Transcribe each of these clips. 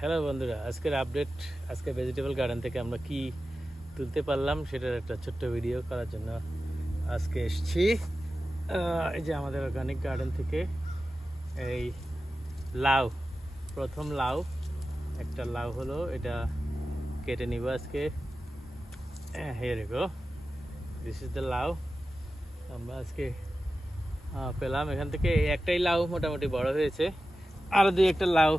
Hello বন্ধুরা, আজকের update আজকে ভেজিটেবল গার্ডেন থেকে আমরা কি তুলতে পারলাম সেটার একটা ছোট্ট ভিডিও করার জন্য আজকে এসছি। এই যে আমাদের অর্গানিক গার্ডেন থেকে এই লাউ, প্রথম লাউ, একটা লাউ হলো, এটা কেটে নিব আজকে। Here go this is the lau, আমরা আজকে পেলাম। এখান থেকে একটাই লাউ মোটামুটি বড় হয়েছে আরও দুই একটা লাউ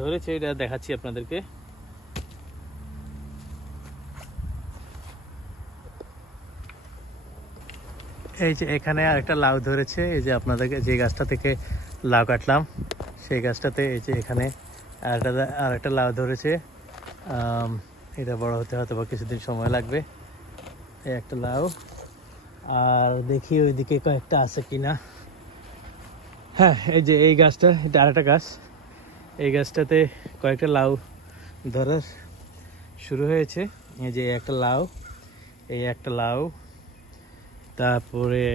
ধরেছে, এটা দেখাচ্ছি আপনাদেরকে। এই যে এখানে আরেকটা লাউ ধরেছে, এই যে আপনাদেরকে যে গাছটা থেকে লাউ কাটলাম, সেই গাছটাতে এই যে এখানে আরেকটা আরেকটা লাউ ধরেছে। এটা বড় হতে হয়তো বা কিছুদিন সময় লাগবে, এই একটা লাউ। আর দেখি ওইদিকে কয়েকটা আছে কিনা। হ্যাঁ এই যে এই গাছটা, এটা আরেকটা গাছ। এই গাছটাতে কয়েকটা লাউ ধরার শুরু হয়েছে। এই যে একটা লাউ এই একটা লাউ তারপরে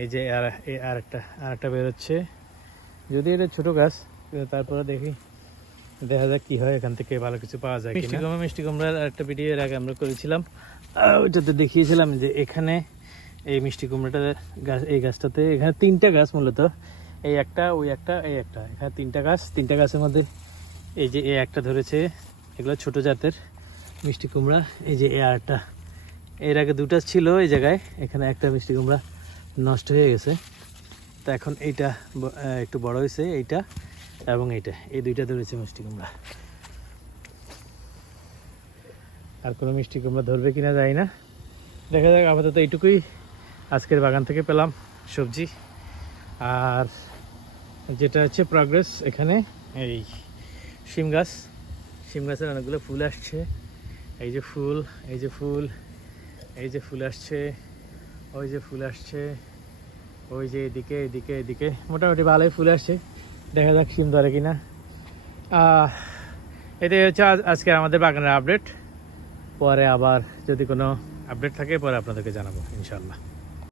এই যে আর এই আরেকটা আরেকটা বেরোচ্ছে। যদি এটা ছোটো গাছ তারপরে দেখি দেখা যাক কী হয় এখান থেকে ভালো কিছু পাওয়া যায় মিষ্টি কুমড়া মিষ্টি কুমড়ার একটা ভিডিও এর আগে আমরা করেছিলাম। ওইটাতে দেখিয়েছিলাম যে এখানে এই মিষ্টি কুমড়াটা গাছ এই গাছটাতে এখানে তিনটা গাছ মূলত। এই একটা, ওই একটা, এই একটা। এখানে তিনটা গাছ, তিনটা গাছের মধ্যে এই যে এ একটা ধরেছে, এগুলো ছোট জাতের মিষ্টি কুমড়া, এই যে এই আরেকটা। এর আগে দুটো ছিল এই জায়গায়, এখানে একটা মিষ্টি কুমড়া নষ্ট হয়ে গেছে। তো এখন এইটা একটু বড় হয়েছে, এইটা এবং এইটা, এই দুইটা ধরেছে মিষ্টি কুমড়া। আর কোনো মিষ্টি কুমড়া ধরবে কিনা যায় না। দেখা যাক, আপাতত এইটুকুই আজকের বাগান থেকে পেলাম সবজি। আর যেটা হচ্ছে প্রগ্রেস এখানে, এই শিম গাছ। শিম গাছের অনেকগুলো ফুল আসছে। এই যে ফুল, এই যে ফুল, এই যে ফুল আসছে, ওই যে ফুল আসছে, ওই যে এদিকে এদিকে এদিকে। মোটামুটি ভালোই ফুল আসছে। দেখা যাক শিম ধরে কিনা। এটাই হচ্ছে আজ আজকে আমাদের বাগানের আপডেট পরে আবার যদি কোনো আপডেট থাকে, পরে আপনাদেরকে জানাব ইনশাল্লাহ